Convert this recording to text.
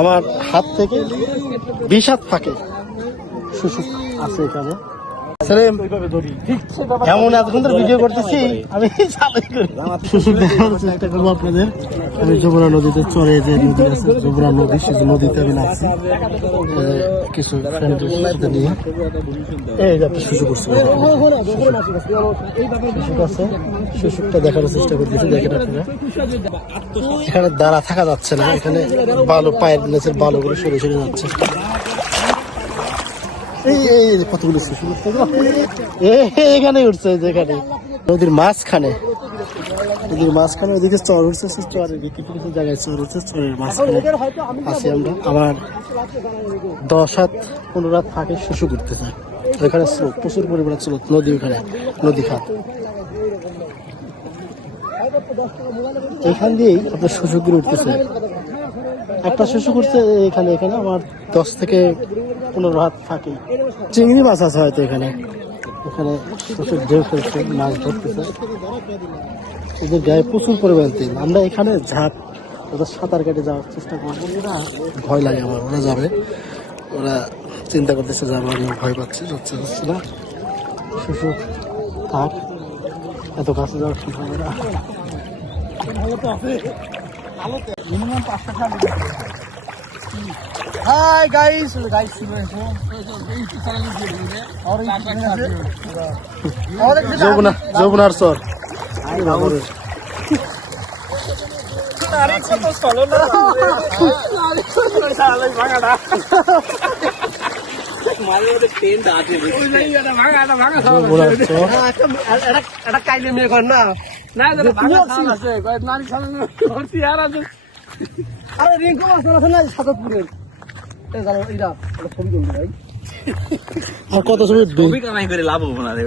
আমার হাত থেকে বিষ থাকে। ফাঁকে আছে এখানে। এমন এতক্ষণ ধরে ভিডিও করতেছি আমি চালাই করি। শুশু দেখানোর চেষ্টা করব আপনাদের। আমি যমুনা নদীতে যে নদী আছে যমুনা নদী সেই নদীতে আমি নাচছি কিছু ফ্রেন্ডদের সাথে নিয়ে। এই যে আপনি করছি শুশুক আছে। শুশুকটা দেখানোর চেষ্টা করতেছি দেখেন আপনারা। এখানে দাঁড়া থাকা যাচ্ছে না। এখানে বালু পায়ের নিচের বালুগুলো সরে সরে যাচ্ছে। এই এই কতগুলো শিশু উঠছে এখানে উঠছে, এই যে এখানে। নদীর মাঝখানে। নদীর মাঝখানে ওদিকে চর উঠছে চরের জায়গায় চর উঠছে, চরের মাঝখানে আছি আমরা। আমার দশ হাত, পনেরো হাত ফাঁকে শুশু করতেছে স্রোত, প্রচুর পরিমাণে স্রোত, নদী ওখানে নদী খাত এখান দিয়েই আপনার শুশুকগুলো উঠতেছে। একটা শুশু করছে এখানে এখানে আমার দশ থেকে পনেরো থাকে। চিংড়ি মাছ আছে হয়তো এখানে। এখানে প্রচুর ঢেউ ফেলছে, মাছ ধরতেছে। এদের গায়ে প্রচুর পরিমাণ তেল আমরা এখানে ঝাঁপ, ওদের সাঁতার কেটে যাওয়ার চেষ্টা করব। ওরা ভয় লাগে আমার, ওরা যাবে। ওরা চিন্তা করতেছে আমি ভয় পাচ্ছি, যাচ্ছে যাচ্ছে না। শুশু এত কাছে যাওয়ার না হাই গাইস গাইস যমুনা যমুনার চর যমুনার চর আরে রিঙ্কু মাছ আছে না সাতপুরের। জানো এইটা ছবি তুলবে ভাই। আর কত সময় কামাই করে লাভ হব না রে।